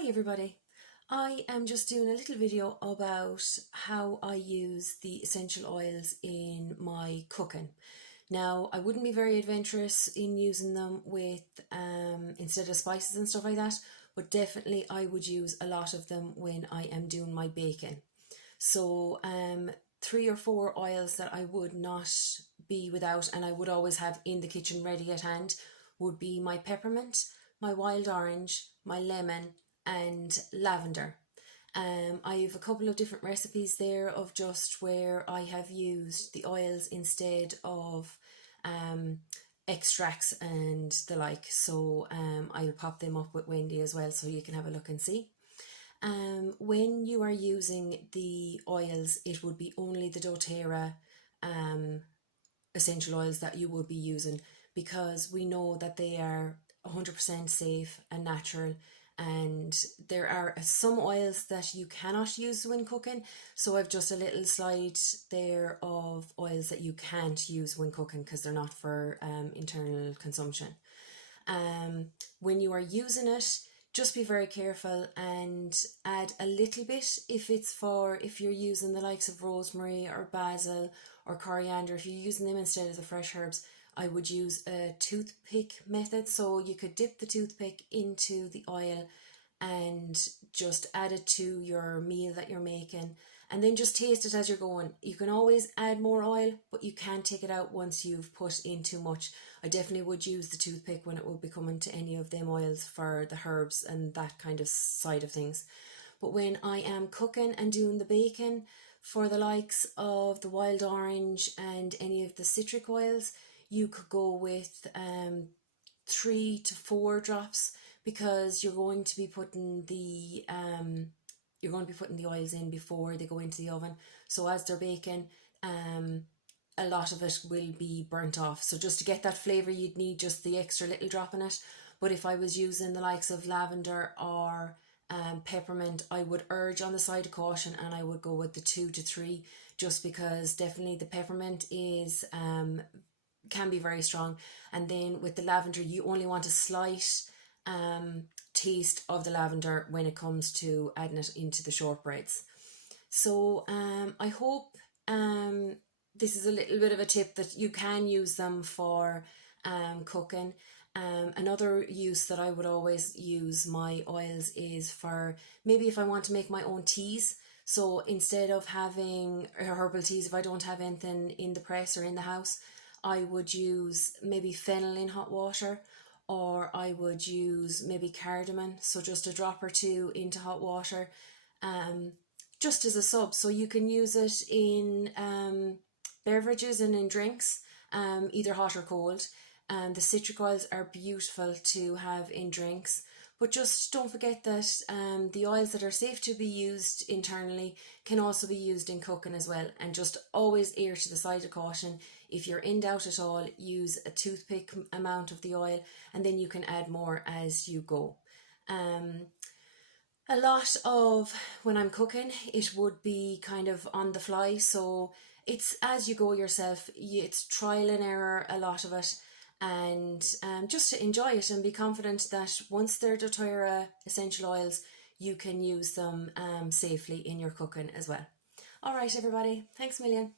Hi everybody, I am just doing a little video about how I use the essential oils in my cooking. Now, I wouldn't be very adventurous in using them with instead of spices and stuff like that, but definitely I would use a lot of them when I am doing my baking. So 3 or 4 oils that I would not be without and I would always have in the kitchen ready at hand would be my peppermint, my wild orange, my lemon and lavender. I have a couple of different recipes there of just where I have used the oils instead of extracts and the like. So I'll pop them up with Wendy as well so you can have a look and see. When you are using the oils, it would be only the doterra essential oils that you would be using, because we know that they are 100% safe and natural, and there are some oils that you cannot use when cooking, so I've just a little slide there of oils that you can't use when cooking because they're not for internal consumption. When you are using it, just be very careful and add a little bit if you're using the likes of rosemary or basil or coriander. If you're using them instead of the fresh herbs, I would use a toothpick method. So you could dip the toothpick into the oil and just add it to your meal that you're making, and then just taste it as you're going. You can always add more oil, but you can't take it out once you've put in too much. I definitely would use the toothpick when it would be coming to any of them oils for the herbs and that kind of side of things. But when I am cooking and doing the baking, for the likes of the wild orange and any of the citric oils, you could go with 3 to 4 drops, because you're going to be putting the oils in before they go into the oven. So as they're baking, a lot of it will be burnt off. So just to get that flavour, you'd need just the extra little drop in it. But if I was using the likes of lavender or peppermint, I would urge on the side of caution and I would go with the 2 to 3, just because definitely the peppermint is can be very strong, and then with the lavender you only want a slight taste of the lavender when it comes to adding it into the shortbreads. So I hope this is a little bit of a tip that you can use them for cooking. Another use that I would always use my oils is for maybe if I want to make my own teas. So instead of having herbal teas, if I don't have anything in the press or in the house, I would use maybe fennel in hot water, or I would use maybe cardamom, so just a drop or 2 into hot water, just as a sub. So you can use it in beverages and in drinks, either hot or cold. The citric oils are beautiful to have in drinks, but just don't forget that the oils that are safe to be used internally can also be used in cooking as well. And just always err to the side of caution. If you're in doubt at all, use a toothpick amount of the oil, and then you can add more as you go. A lot of when I'm cooking, it would be kind of on the fly, so it's as you go yourself. It's trial and error, a lot of it, and just to enjoy it and be confident that once they're doTERRA essential oils, you can use them safely in your cooking as well. All right, everybody, thanks a million.